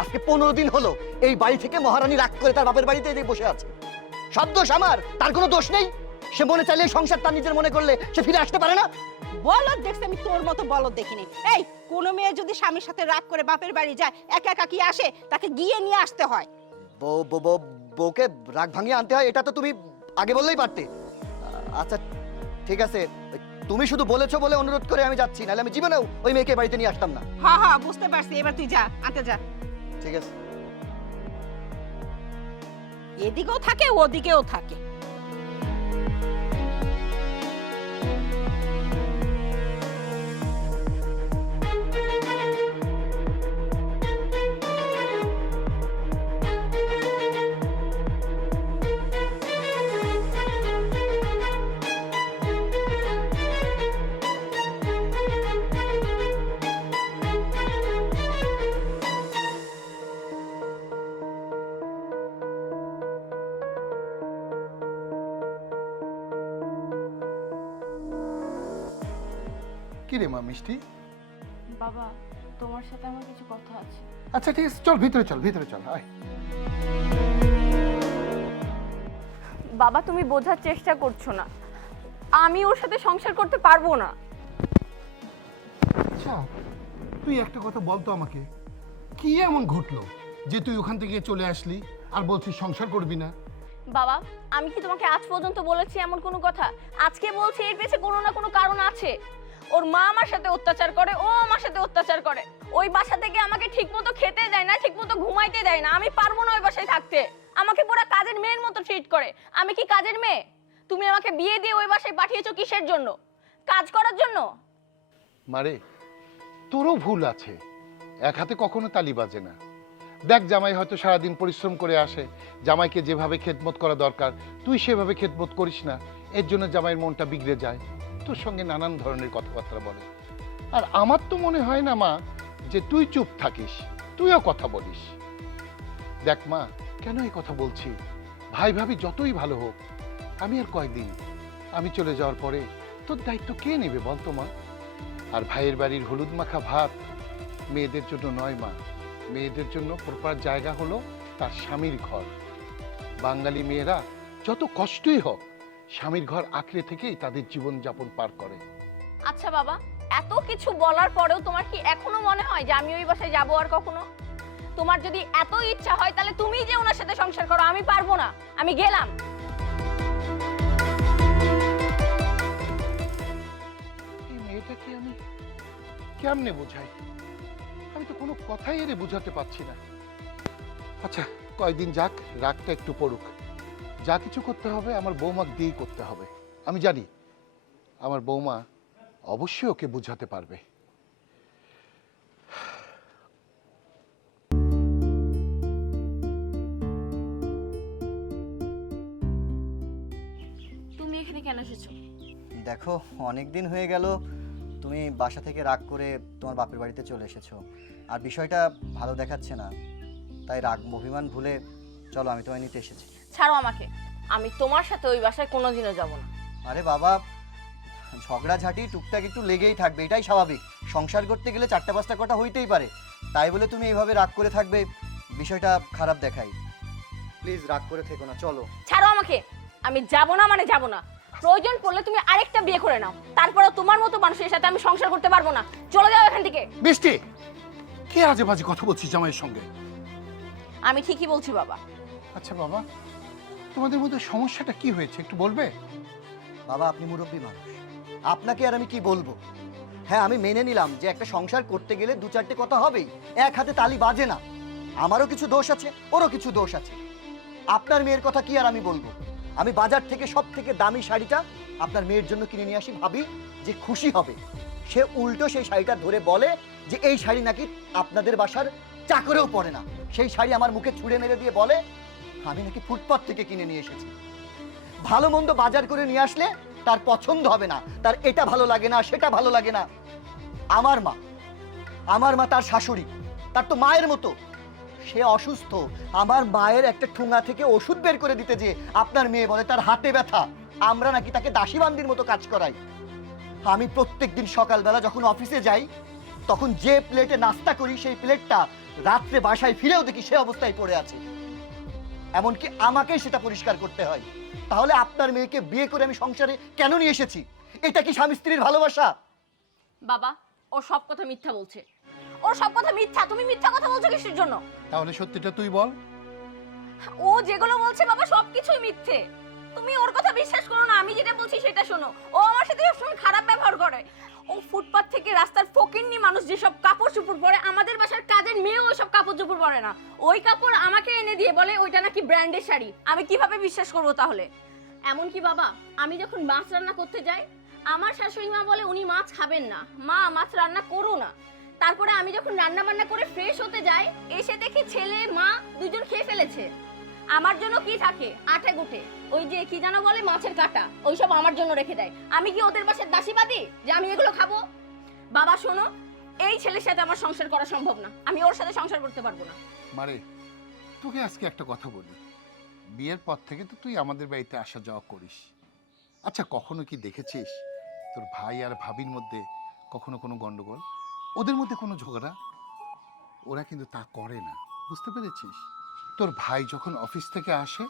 আজকে 15 দিন হলো এই বাড়ি থেকে মহারানী রাগ করে তার বাপের বাড়িতে এসে বসে আছে। সব দোষ আমার, তার কোনো দোষ নেই। সে মনে চাইলে এই সংসার তার নিজের মনে করলে সে ফিরে আসতে পারে না। বলদ দেখছি আমি, তোর মতো বলদ দেখিনি। এই কোনো মেয়ে যদি স্বামীর সাথে রাগ করে বাপের বাড়ি যায়, একা একা কি আসে? তাকে গিয়ে নিয়ে আসতে হয়। বউকে রাগ ভাঙিয়ে আনতে হয়, এটা তো তুমি আগে বললেই পারতে। আচ্ছা ঠিক আছে, তুমি শুধু বলেছো বলে অনুরোধ করে আমি যাচ্ছি, নাহলে আমি জীবনেও ওই মেয়েকে বাড়িতে নিয়ে আসতাম না। হ্যাঁ হ্যাঁ বুঝতে পারছি, এবার তুই যা, আনতে যা। ঠিক আছে। এদিকেও থাকে ওদিকেও থাকে। কি রে মা মিষ্টি? বাবা, তোমার সাথে আমার কিছু কথা আছে। আচ্ছা ঠিক আছে, চল ভিতরে চল, ভিতরে চল, আয়। বাবা, তুমি বোঝার চেষ্টা করছো না, আমি ওর সাথে সংসার করতে পারবো না। আচ্ছা তুই একটা কথা বলতো আমাকে, কি এমন ঘটলো যে তুই ওখান থেকে চলে আসলি আর বলছিস সংসার করবি না? বাবা, আমি কি তোমাকে আজ পর্যন্ত বলেছি এমন কোনো কথা? আজকে বলছি, এর পেছনে কোনো না কোনো কারণ আছে। ওর মা আমার সাথে অত্যাচার করে, ও আমার সাথে অত্যাচার করে। ওই বাসা থেকে আমাকে ঠিকমতো খেতে দেয় না, ঠিকমতো ঘুমাইতে দেয় না। আমি পারবো না ওই বাসায় থাকতে। আমাকে পুরো কাজের মেয়ের মতো ট্রিট করে। আমি কি কাজের মেয়ে? তুমি আমাকে বিয়ে দিয়ে ওই বাসায় পাঠিয়েছো কিসের জন্য? কাজ করার জন্য? মারে, তোরও ভুল আছে, এক হাতে কখনো তালি বাজে না। দেখ, জামাই হয়তো সারাদিন পরিশ্রম করে আসে, জামাইকে যেভাবে খেদমত করা দরকার তুই সেভাবে খেদমত করিস না, এর জন্য জামাইয়ের মনটা বিগড়ে যায়, তোর সঙ্গে নানান ধরনের কথাবার্তা বলে। আর আমার তো মনে হয় না মা যে তুই চুপ থাকিস, তুইও কথা বলিস। দেখ মা, কেন এই কথা বলছি, ভাই ভাবি যতই ভালো হোক, আমি আর কয়দিন, আমি চলে যাওয়ার পরে তোর দায়িত্ব কে নেবে বলতো মা? আর ভাইয়ের বাড়ির হলুদ মাখা ভাত মেয়েদের জন্য নয় মা, মেয়েদের জন্য প্রপার জায়গা হলো তার স্বামীর ঘর। বাঙালি মেয়েরা যত কষ্টই হোক স্বামীর ঘর আঁকড়ে থেকেই তাদের জীবন যাপন পার করে। আচ্ছা বাবা, এত কিছু বলার পরেও তোমার কি এখনো মনে হয় যে আমি ওই বাসায় যাবো আর কখনো? তোমার যদি এত ইচ্ছা হয় তাহলে তুমিই যে ওনার সাথে সংসার করো, আমি পারবো না, আমি গেলাম। এই মেয়েটাকে আমি কেমনে বোঝাই? আমি তো কোনো কথাই এর বোঝাতে পারছি না। আচ্ছা কয়দিন যাক, রাগটা একটু পড়ুক, যা কিছু করতে হবে আমার বৌমাকে দিয়েই করতে হবে। আমি জানি আমার বৌমা অবশ্যই ওকে বোঝাতে পারবে। তুমি এখানে কেন এসেছো? দেখো, অনেক দিন হয়ে গেল তুমি বাসা থেকে রাগ করে তোমার বাপের বাড়িতে চলে এসেছো, আর বিষয়টা ভালো দেখাচ্ছে না, তাই রাগ অভিমান ভুলে চলো আমি তোমায় নিতে এসেছি। ছাড়ো আমাকে, আমি তোমার সাথে ওই বাসায় কোনোদিনও যাব না। আরে বাবা, ঝগড়াঝাটি টুকটাক একটু লেগেই থাকবে, এটাই স্বাভাবিক। সংসার করতে গেলে 4টা 5টা কথা হইতেই পারে, তাই বলে তুমি এইভাবে রাগ করে থাকবে, বিষয়টা খারাপ দেখাই। প্লিজ রাগ করে থেকো না, চলো। ছাড়ো আমাকে, আমি যাব না মানে যাব না। প্রয়োজন পড়লে তুমি আরেকটা বিয়ে করে নাও, তারপরে তোমার মতো মানুষের সাথে আমি সংসার করতে পারবো না। চলে যাও এখান থেকে। মিষ্টি, কে আজে বাজে কথা বলছিস জামাইয়ের সঙ্গে? আমি ঠিকই বলছি বাবা। আচ্ছা বাবা, তোমাদের মধ্যে সমস্যাটা কি হয়েছে একটু বলবে? বাবা, আপনি মুরব্বী মানুষ, আপনাকে আর আমি কি বলবো? হ্যাঁ, আমি মেনে নিলাম যে একটা সংসার করতে গেলে 2-4টে কথা হবেই, এক হাতে তালি বাজে না। আমারও কিছু দোষ আছে, ওরও কিছু দোষ আছে। আপনার মেয়ের কথা কি আর আমি বলবো? আমি বাজার থেকে সব থেকে দামি শাড়িটা আপনার মেয়ের জন্য কিনে নিয়ে আসি, ভাবি যে খুশি হবে। সে উল্টো সেই শাড়িটা ধরে বলে যে এই শাড়ি নাকি আপনাদের বাসার চাকরেও পরে না। সেই শাড়ি আমার মুখে ছুঁড়ে মেরে দিয়ে বলে আমি নাকি ফুটপাত থেকে কিনে নিয়ে এসেছি। ভালো মন্দ বাজার করে নিয়ে আসলে তার পছন্দ হবে না, তার এটা ভালো লাগে না, সেটা ভালো লাগে না। আমার মা আমার মা তার শাশুড়ি, তার তো মায়ের মতো। সে অসুস্থ, আমার মায়ের একটা ঠুঙা থেকে ওষুধ বের করে দিতে যে আপনার মেয়ে বলে তার হাতে ব্যথা, আমরা নাকি তাকে দাসীবান্দির মতো কাজ করাই। আমি প্রত্যেকদিন সকালবেলা যখন অফিসে যাই তখন যে প্লেটে নাস্তা করি সেই প্লেটটা রাত্রে বাসায় ফিরেও দেখি সে অবস্থায় পড়ে আছে। এমনকি আমাকেই সেটা পরিষ্কার করতে হয়। তাহলে আপনার মেয়েকে বিয়ে করে আমি সংসারে কেন নিয়ে এসেছি? এটা কি স্বামী স্ত্রীর ভালোবাসা? বাবা, ও সব কথা মিথ্যা বলছে। ওর সব কথা মিথ্যা। তুমি মিথ্যা কথা বলছো কিসের জন্য? তাহলে সত্যিটা তুই বল। ও যেগুলো বলছে বাবা সবকিছুই মিথ্যে। তুমি ওর কথা বিশ্বাস করো না, আমি যেটা বলছি সেটা শোনো। ও আমার সাথে সবসময় খারাপ ব্যবহার করে। ও ফুটপাত থেকে রাস্তার ফকিন্নি মানুষ যেসব কাপড় চোপড় পরে, আমাদের বাসার কাজের মেয়েও ওইসব কাপড় চোপড় পরে না। ওই কাপড় আমাকে এনে দিয়ে বলে ওইটা নাকি ব্র্যান্ডের শাড়ি। আমি কিভাবে বিশ্বাস করবো তাহলে? এমনকি বাবা, আমি যখন মাছ রান্না করতে যাই, আমার শাশুড়ি মা বলে উনি মাছ খাবেন না, মা মাছ রান্না করো না। তারপরে আমি যখন রান্না বান্না করে ফ্রেশ হতে যাই, এসে দেখি ছেলে মা দুজন খেয়ে ফেলেছে। আমার জন্য কি থাকে? আটে গুটে ওই যে কি জানো বলে মাছের কাঁটা, ওইসব আমার জন্য রেখে দেয়। আমি কি ওদের বাসার দাসীবাদী যে আমি এগুলো খাবো? বাবা শোনো, এই ছেলের সাথে আমার সংসার করা সম্ভব না। আমি ওর সাথে সংসার করতে পারবো না। মারে, তোকে আজকে একটা কথা বলি। বিয়ের পর থেকে তো তুই আমাদের বাড়িতে আসা যাওয়া করিস। আচ্ছা, কখনো কি দেখেছিস তোর ভাই আর ভাবির মধ্যে কখনো কোনো গন্ডগোল, ওদের মধ্যে কোনো ঝগড়া? ওরা কিন্তু তা করে না, বুঝতে পেরেছিস? তোর ভাই যখন অফিস থেকে আসে,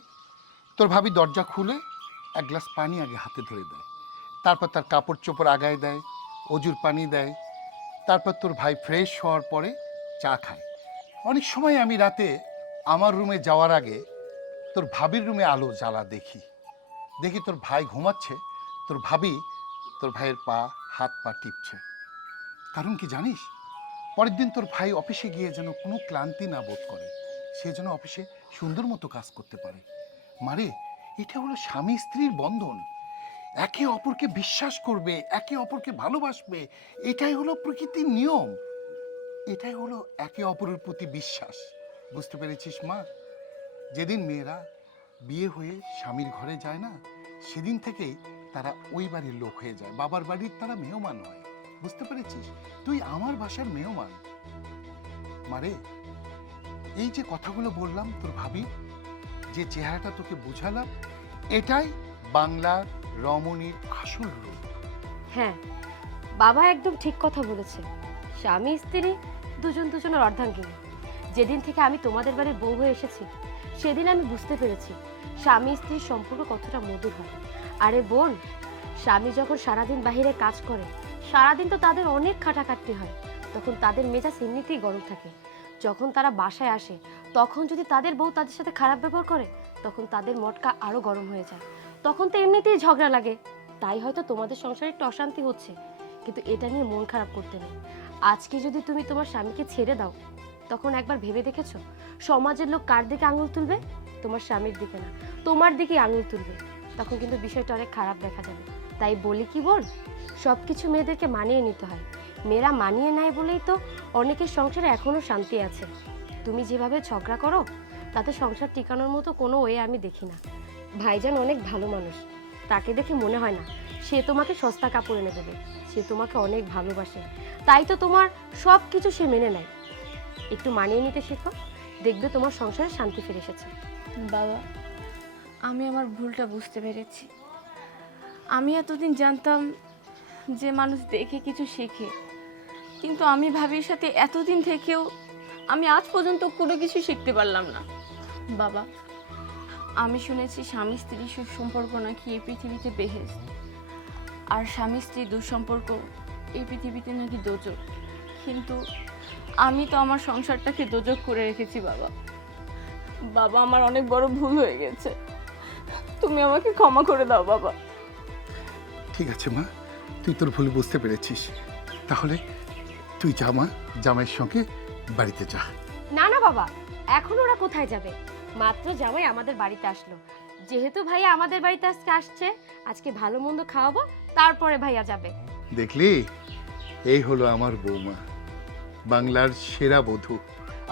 তোর ভাবি দরজা খুলে এক গ্লাস পানি আগে হাতে ধরে দেয়, তারপর তার কাপড় চোপড় আগায় দেয়, অজুর পানি দেয়, তারপর তোর ভাই ফ্রেশ হওয়ার পরে চা খায়। অনেক সময় আমি রাতে আমার রুমে যাওয়ার আগে তোর ভাবির রুমে আলো জ্বালা দেখি তোর ভাই ঘুমাচ্ছে, তোর ভাবি তোর ভাইয়ের পা হাত পা টিপছে। কারণ কি জানিস? পরের দিন তোর ভাই অফিসে গিয়ে যেন কোনো ক্লান্তি না বোধ করে, সে যেন অফিসে সুন্দর মতো কাজ করতে পারে। মারে, এটা হলো স্বামী স্ত্রীর বন্ধন। একে অপরকে বিশ্বাস করবে, একে অপরকে ভালোবাসবে, এটাই হলো প্রকৃতির নিয়ম। এটাই হলো একে অপরের প্রতি বিশ্বাস। বুঝতে পেরেছিস মা? যেদিন মেয়েরা বিয়ে হয়ে স্বামীর ঘরে যায় না, সেদিন থেকেই তারা ওই বাড়ির লোক হয়ে যায়, বাবার বাড়ির তারা মেহমান হয়। বুঝতে পেরেছিস? তুই আমার বাসার মেহমান। মারে, এই যে কথাগুলো বললাম তোর ভাবি, যে চেহারাটা তোকে বুঝালাম, এটাই বাংলার রমণীর আসল রূপ। হ্যাঁ, বাবা একদম ঠিক কথা বলেছে। স্বামী স্ত্রী দুজন দুজনের অর্ধাঙ্গিনী। যেদিন থেকে আমি তোমাদের বাড়ির বউ হয়ে এসেছি, সেদিন আমি বুঝতে পেরেছি স্বামী স্ত্রীর সম্পর্ক কতটা মধুর হয়। আরে বোন, স্বামী যখন সারাদিন বাইরে কাজ করে, সারাদিন তো তাদের অনেক খাটাখাটনি হয়, তখন তাদের মেজাজ এমনিতেই গরম থাকে। যখন তারা বাসায় আসে, তখন যদি তাদের বউ তাদের সাথে খারাপ ব্যবহার করে, তখন তাদের মটকা আরো গরম হয়ে যায়। তখন তো এমনিতেই ঝগড়া লাগে। তাই হয়তো তোমাদের সংসারে একটু অশান্তি হচ্ছে, কিন্তু এটা নিয়ে মন খারাপ করতে নেই। আজকে যদি তুমি তোমার স্বামীকে ছেড়ে দাও, তখন একবার ভেবে দেখেছো সমাজের লোক কার দিকে আঙুল তুলবে? তোমার স্বামীর দিকে না, তোমার দিকে আঙুল তুলবে। তখন কিন্তু বিষয়টা অনেক খারাপ দেখা যাবে। তাই বলি কি বোন, সবকিছু মেয়েদেরকে মানিয়ে নিতে হয়। মেয়েরা মানিয়ে নেয় বলেই তো অনেকের সংসারে এখনো শান্তি আছে। তুমি যেভাবে ঝগড়া করো, তাতে সংসার টিকানোর মতো কোনো ওয়ে আমি দেখি না। ভাইজান অনেক ভালো মানুষ, তাকে দেখে মনে হয় না সে তোমাকে সস্তা কাপড় এনে দেবে। সে তোমাকে অনেক ভালোবাসে, তাই তো তোমার সব কিছু সে মেনে নেয়। একটু মানিয়ে নিতে শেখো, দেখবে তোমার সংসারে শান্তি ফিরে এসেছে। বাবা, আমি আমার ভুলটা বুঝতে পেরেছি। আমি এতদিন জানতাম যে মানুষ দেখে কিছু শেখে, কিন্তু আমি ভাবির সাথে এতদিন থেকেও আমি আজ পর্যন্ত কোনো কিছু শিখতে পারলাম না। বাবা, আমি শুনেছি স্বামী স্ত্রীর সুসম্পর্ক নাকি এই পৃথিবীতে বেহেশত, আর স্বামী স্ত্রী দুঃসম্পর্ক এই পৃথিবীতে নাকি দোজক। কিন্তু আমি তো আমার সংসারটাকে দোজক করে রেখেছি বাবা। বাবা, আমার অনেক বড় ভুল হয়ে গেছে, তুমি আমাকে ক্ষমা করে দাও বাবা। ঠিক আছে মা, তুই তোর ভুল বুঝতে পেরেছিস। তাহলে তুই যা মা, জামাইয়ের সঙ্গে বাড়িতে যা। না না বাবা, এখন ওরা কোথায় যাবে? মাত্র জামাই আমাদের বাড়িতে আসলো। যেহেতু ভাইয়া আমাদের বাড়িতে আজকে আসছে, আজকে ভালো মন্দ খাওয়াবো, তারপরে ভাইয়া যাবে। দেখলি, এই হলো আমার বৌমা, বাংলার সেরা বধূ।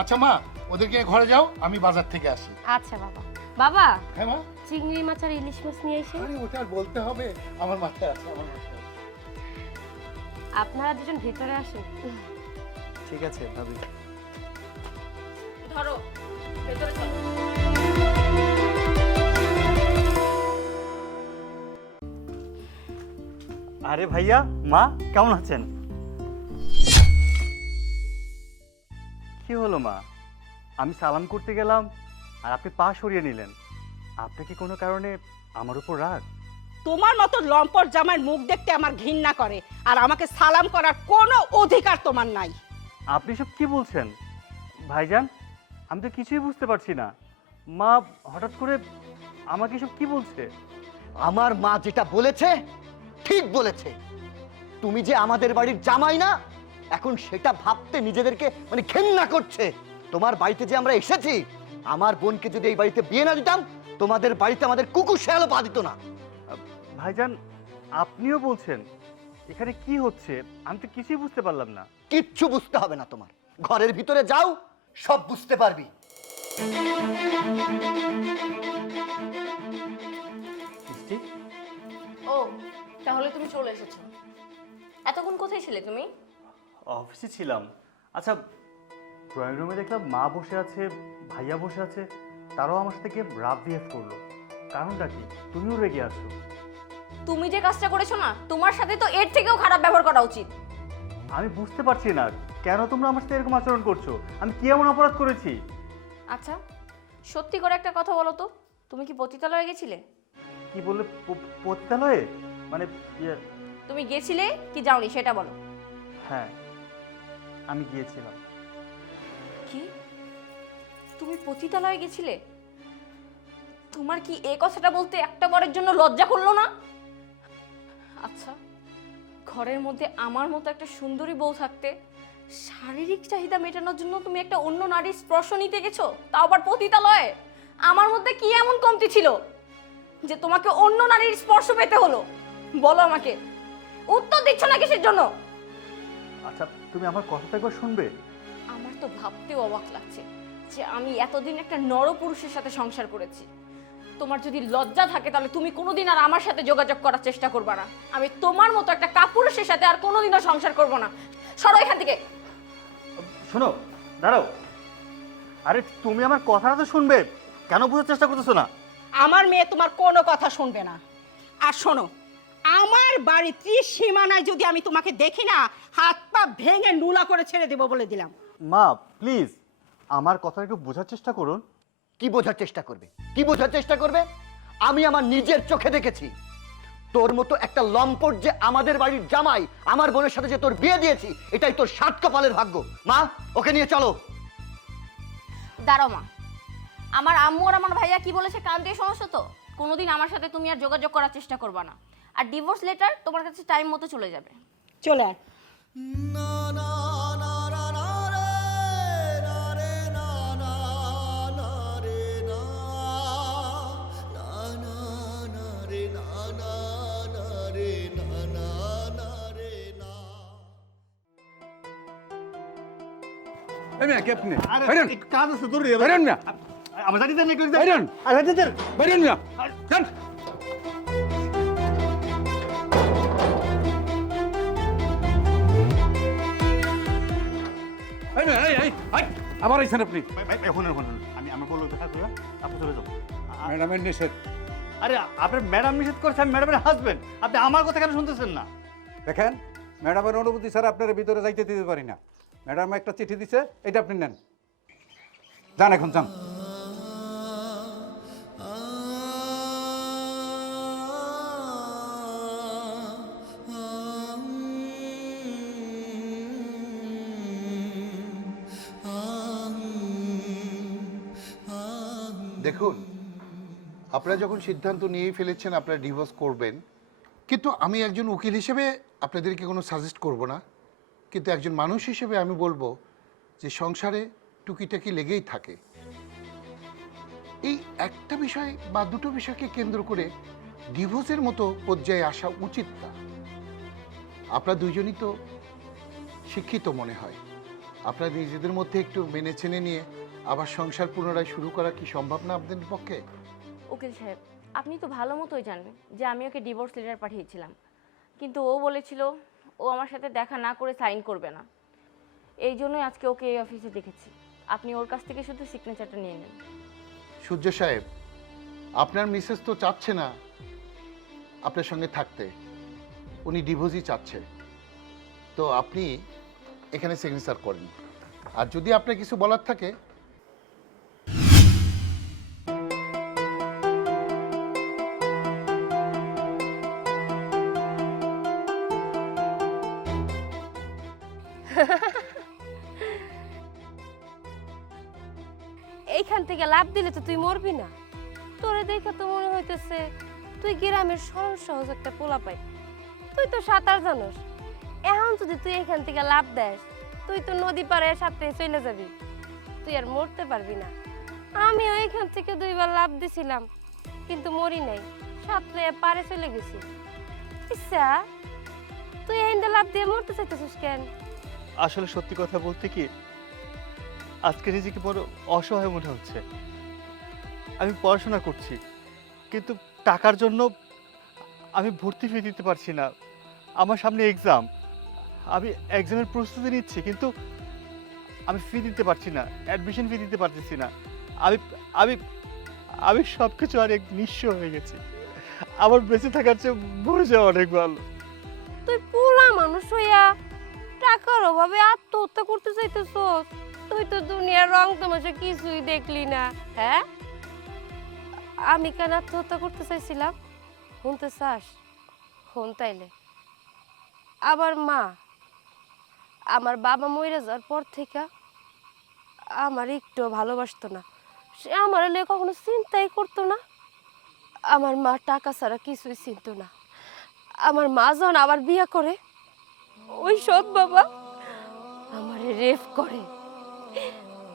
আচ্ছা মা, ওদেরকে ঘরে যাও, আমি বাজার থেকে আসি। আচ্ছা বাবা। বাবা, হ্যাঁ মা। চিংড়ি মাছ আর ইলিশ মাছ নিয়ে এসে। আরে ওটা আর বলতে হবে, আমার মাথায় আছে, আমার মাথায় আছে। আপনারা দুজন ভেতরে আসেন। ঠিক আছে ভাবি। ধরো ভেতরে চলো। আরে ভাইয়া, মা কেমন আছেন? কি হলো মা, আমি সালাম করতে গেলাম আর আপনি পা সরিয়ে নিলেন। আপনি কি কোনো কারণে আমার উপর রাগ? তোমার মতো লম্পট জামাইয়ের মুখ দেখতে আমার ঘৃণা করে, আর আমাকে সালাম করার কোনো অধিকার তোমার নাই। আপনি সব কি বলছেন ভাইজান? আমি তো কিছুই বুঝতে পারছি না। মা হঠাৎ করে আমাকে সব কি বলছে? আমার মা যেটা বলেছে ঠিক বলেছে। তুমি যে আমাদের বাড়ির জামাই না, এখন সেটা ভাবতে নিজেদেরকে মানে ঘেন্না করছে। তোমার বাড়িতে যে আমরা এসেছি, আমার বোনকে যদি এই বাড়িতে বিয়ে না দিতাম, তোমাদের বাড়িতে আমাদের কুকুর শেয়ালও পা দিত না। ভাইজান, আপনিও বলছেন? এখানে কি হচ্ছে আমি তো কিছুই বুঝতে পারলাম না। কিচ্ছু বুঝতে হবে না তোমার, ঘরের ভিতরে যাও, সব বুঝতে পারবি। মিষ্টি, ও তাহলে তুমি চলে এসেছো। এতক্ষণ কোথায় ছিলে তুমি? অফিসে ছিলাম। আচ্ছা, ড্রয়িং রুমে দেখলাম মা বসে আছে, ভাইয়া বসে আছে, তারাও আমার সাথে রাফ বিহেভ করলো। কারণটা কি? তুমিও রেগে আছো? তুমি যে কাজটা করেছো না, তোমার সাথে তো এর থেকেও খারাপ ব্যবহার করা উচিত। আমি বুঝতে পারছি না কেন তোমরা আমার সাথে এরকম আচরণ করছো। আমি কি এমন অপরাধ করেছি? আচ্ছা সত্যি করে একটা কথা বলো তো, তুমি কি পতিতালয়ে গেছিলে? কি বললে? পতিতালয়ে? মানে তুমি গেছিলে কি যাওনি সেটা বলো। হ্যাঁ, আমি গিয়েছিলাম। কি? তুমি পতিতালয়ে গেছিলে? তোমার কি এই কথাটা বলতে একটা বারের জন্য লজ্জা করলো না? আচ্ছা, ঘরের মধ্যে আমার মতো একটা সুন্দরী বউ থাকতে শারীরিক চাহিদা মেটানোর জন্য তুমি একটা অন্য নারীর স্পর্শ নিতে গেছো, তাও আবার পতিতালয়ে। আমার মধ্যে কি এমন কমতি ছিল যে তোমাকে অন্য নারীর স্পর্শ পেতে হলো? বলো আমাকে, উত্তর দিচ্ছ না কিসের জন্য? আচ্ছা, তুমি আমার কথাটা একবার শুনবে? আমার তো ভাবতেও অবাক লাগছে যে আমি এতদিন একটা নরপুরুষের সাথে সংসার করেছি। তোমার যদি লজ্জা থাকে তাহলে তুমি কোনোদিন আর আমার সাথে যোগাযোগ করার চেষ্টা করবে না। আমি তোমার মতো একটা কাপুরুষের সাথে আর কোনোদিনও সংসার করব না। সরো এখান থেকে। শোনো, দাঁড়াও। আরে তুমি আমার কথাটা তো শুনবে, কেন বোঝার চেষ্টা করতেছো না? আমার মেয়ে তোমার কোনো কথা শুনবে না। আর শোনো, আমার বাড়ি ত্রিসীমানায় যদি আমি তোমাকে দেখি না, হাত পা ভেঙে নুলা করে ছেড়ে দেবো বলে দিলাম। মা প্লিজ আমার কথা একটু বোঝার চেষ্টা করুন। কি বোঝার চেষ্টা করবে? কি বোঝার চেষ্টা করবে? আমি আমার নিজের চোখে দেখেছি তোর মতো একটা লম্পট যে আমাদের বাড়ির জামাই, আমার বোনের সাথে যে তোর বিয়ে দিয়েছি, এটাই তোর সাত কপালের ভাগ্য। মা, ওকে নিয়ে চলো। দাঁড়াও মা, আমার আম্মু আর আমার ভাইয়া কি বলেছে কান দিয়ে সমস্যা তো। কোনোদিন আমার সাথে তুমি আর যোগাযোগ করার চেষ্টা করবা না। আর ডিভোর্স লেটার তোমার কাছে টাইম মতো চলে যাবে। চলে আয়। এই মেয়ে, কে আপনি? আরে বাইরেন, একটু কাজ আছে, দূরে বাইরেন না, আমার জানি দেন একটু। বাইরেন, আরে দেন। বাইরেন না, যান। এই মেয়ে, এই, আবার আইছেন আপনি? এখন আমি আমার বললো দেখা করে আপনি চলে যাবো। ম্যাডামের নিষেধ। আরে আপনার ম্যাডাম নিষেধ করছে, আমি ম্যাডামের হাজবেন্ড। আপনি আমার কথা কেন শুনতেছেন না? দেখেন, ম্যাডামের অনুমতি ছাড়া আপনার ভিতরে যাইতে দিতে পারি না। ম্যাডাম একটা চিঠি দিছে, এটা আপনি নেন। যান এখন, যান। দেখুন, আপনারা যখন সিদ্ধান্ত নিয়েই ফেলেছেন আপনারা ডিভোর্স করবেন, কিন্তু আমি একজন উকিল হিসেবে আপনাদেরকে কোনো সাজেস্ট করব না। কিন্তু একজন মানুষ হিসেবে আমি বলবো যে সংসারে টুকিটাকি লেগেই থাকে। এই একটা বিষয় বা দুটো বিষয়কে কেন্দ্র করে ডিভোর্সের মতো পর্যায়ে আসা উচিত না। আপনারা দুইজনই তো শিক্ষিত মনে হয়, আপনারা নিজেদের মধ্যে একটু মেনে চেনে নিয়ে আবার সংসার পুনরায় শুরু করা কি সম্ভব না আপনাদের পক্ষে? উকিল সাহেব, আপনি তো ভালো মতোই জানেন যে আমি ওকে ডিভোর্স লেটার পাঠিয়েছিলাম, কিন্তু ও বলেছিল ও আমার সাথে দেখা না করে সাইন করবে না। এই জন্যই আজকে ওকে এই অফিসে দেখেছি। আপনি ওর কাছ থেকে শুধু সিগনেচারটা নিয়ে নেন। সূর্য সাহেব, আপনার মিসেস তো চাচ্ছে না আপনার সঙ্গে থাকতে, উনি ডিভোর্সই চাচ্ছে। তো আপনি এখানে সিগনেচার করেন, আর যদি আপনার কিছু বলার থাকে এইখান থেকে লাভ দিলে তো তুই মরবি না। তোরে দেখে তো মনে হইতেছে তুই গ্রামের সহজ সহজ একটা পোলা পাই। তুই তো সাঁতার জানোস, এখন যদি তুই এখান থেকে লাভ দেস তুই তো নদী পাড়ে সাঁতরে চলে যাবি, তুই আর মরতে পারবি না। আমিও এখান থেকে 2 বার লাভ দিছিলাম, কিন্তু মরি নাই, সাঁতরে পাড়ে চলে গেছি। ইচ্ছা তুই এখান লাভ দিয়ে মরতে চাইতেছিস কেন? আসলে সত্যি কথা বলতে কি, আজকে নিজেকে বড় অসহায় মনে হচ্ছে। আমি পড়াশোনা করছি, কিন্তু টাকার জন্য আমি ভর্তি ফি দিতে পারছি না। আমার সামনে এক্সাম, আমি এক্সামের প্রস্তুতি নিচ্ছি, কিন্তু আমি ফি দিতে পারছি না, অ্যাডমিশন ফি দিতে পারতেছি না। আমি আমি আমি সব কিছু অনেক নিঃস্ব হয়ে গেছি। আমার বেঁচে থাকার চেয়ে মরে যাওয়া অনেক ভালো। তুই পোলা মানুষ হইয়া টাকার অভাবে আত্মহত্যা করতে চাইতেছস? তুই তো দুনিয়ার রং তামাশা কিছুই দেখলি না। হ্যাঁ, আমি কেন আত্মহত্যা করতে চাইছিলাম শুনতে চাস? শুন তাইলে। আমার বাবা মরে যাওয়ার পর থেকে আমার একটু ভালোবাসতো না, সে আমার নিয়ে কখনো চিন্তাই করতো না। আমার মা টাকা ছাড়া কিছুই চিনতো না। আমার মা যখন আবার বিয়ে করে, ওই সৎ বাবা আমারে রেপ করে।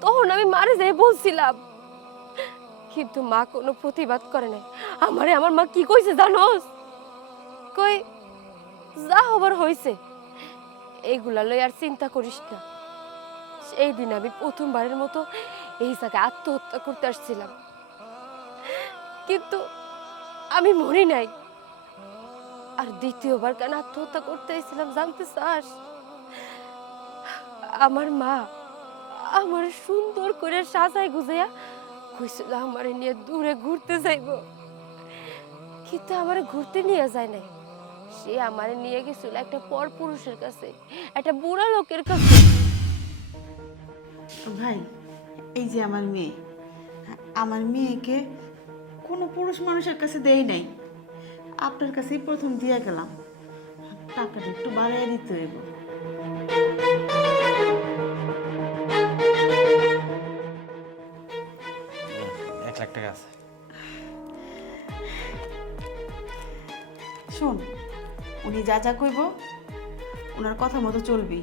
তখন আমি মারে যাই বলছিলাম, কিন্তু মা কোনো প্রতিবাদ করে নাই। আমার মা কি কইছে জানোস? কই, যা হবার হইছে, এইগুলা লই আর চিন্তা করিস না। সেই দিন আমি প্রথমবারের মতো এই জায়গায় আত্মহত্যা করতে আসছিলাম, কিন্তু আমি মরি নাই। আর দ্বিতীয়বার কেন আত্মহত্যা করতে এসেছিলাম জানতে চাস? আমার মা আমার সুন্দর করে সাজায় গুজাইয়া কইছিল আমারে নিয়ে দূরে ঘুরতে যাইব, কিন্তু আমারে ঘুরতে নিয়ে যায় নাই। সে আমারে নিয়ে গেছিল একটা পরপুরুষের কাছে, একটা বুড়া লোকের কাছে। ভাই, এই যে আমার মেয়েকে কোনো পুরুষ মানুষের কাছে দেই নাই, আপনার কাছেই প্রথম দিয়ে গেলাম। টাকাটা একটু বাড়াইয়া দিতে হইব। ৳1,00,000 আছে। শোন, উনি যা যা কইব ওনার কথা মতো চলবি,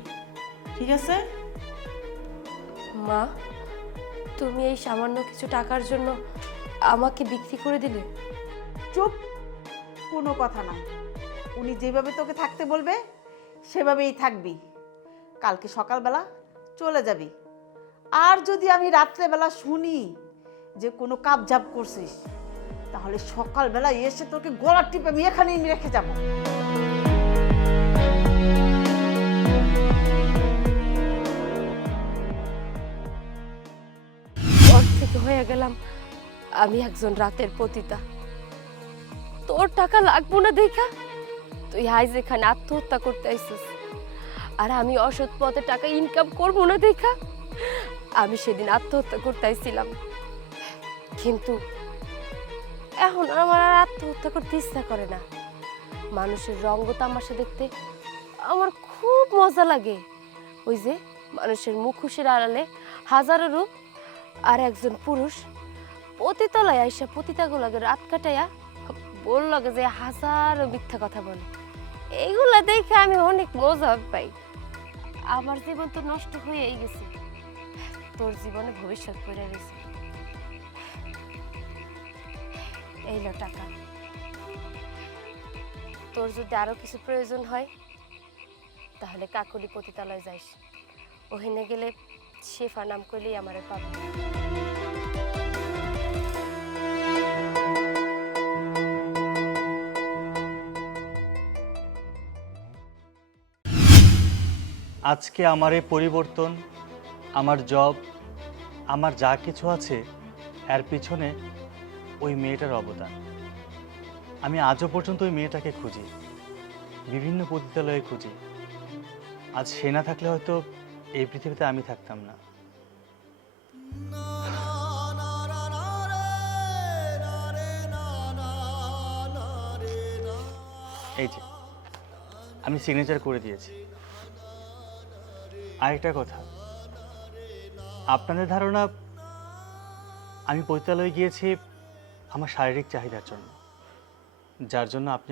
ঠিক আছে? মা, তুমি এই সামান্য কিছু টাকার জন্য আমাকে বিক্রি করে দিলে? চুপ, কোনো কথা নাই। উনি যেভাবে তোকে থাকতে বলবে সেভাবেই থাকবি। কালকে সকালবেলা চলে যাবি। আর যদি আমি রাত্রেবেলা শুনি যে কোনো কাবজাব করছিস, তাহলে সকালবেলা এসে তোকে গলার টিপে আমি এখানেই রেখে যাব। পর থেকে হয়ে গেলাম আমি একজন রাতের পতিতা। তোর টাকা লাগবো না দেখা তুই আজ এখানে আত্মহত্যা করতে আইছিস, আর আমি অসৎ পথে টাকা ইনকাম করবো না দেখা আমি সেদিন আত্মহত্যা করতে আইছিলাম। কিন্তু এখন আমার আর আত্মহত্যা করতে ইচ্ছা করে না। মানুষের রঙ্গ তামাশা দেখতে আমার খুব মজা লাগে। ওই যে মানুষের মুখোশের আড়ালে হাজারো রূপ, আর একজন পুরুষ পতিতলায় আইসা পতিতাগুলাকে রাত কাটাইয়া বলল যে হাজারো মিথ্যা কথা বলে। এইগুলা দেখে আমি অনেক মজা পাই। আমার জীবন তো নষ্ট হয়েই গেছে, তোর জীবনে ভবিষ্যৎ পড়ে রয়েছে। এইলো টাকা, তোর যদি আরো কিছু প্রয়োজন হয় তাহলে কাকলি পতিতালয় যাইস। ওখানে গেলে শেফা নাম করলেই আমারে পাবে। আজকে আমার এই পরিবর্তন, আমার জব, আমার যা কিছু আছে এর পিছনে ওই মেয়েটার অবদান। আমি আজও পর্যন্ত ওই মেয়েটাকে খুঁজি, বিভিন্ন পতিতালয়ে খুঁজি। আজ সে না থাকলে হয়তো এই পৃথিবীতে আমি থাকতাম না। এই যে আমি সিগনেচার করে দিয়েছি। আরেকটা কথা, আপনাদের ধারণা আমি পতিতালয়ে গিয়েছি আমার শারীরিক চাহিদার জন্য, যার জন্য আপনি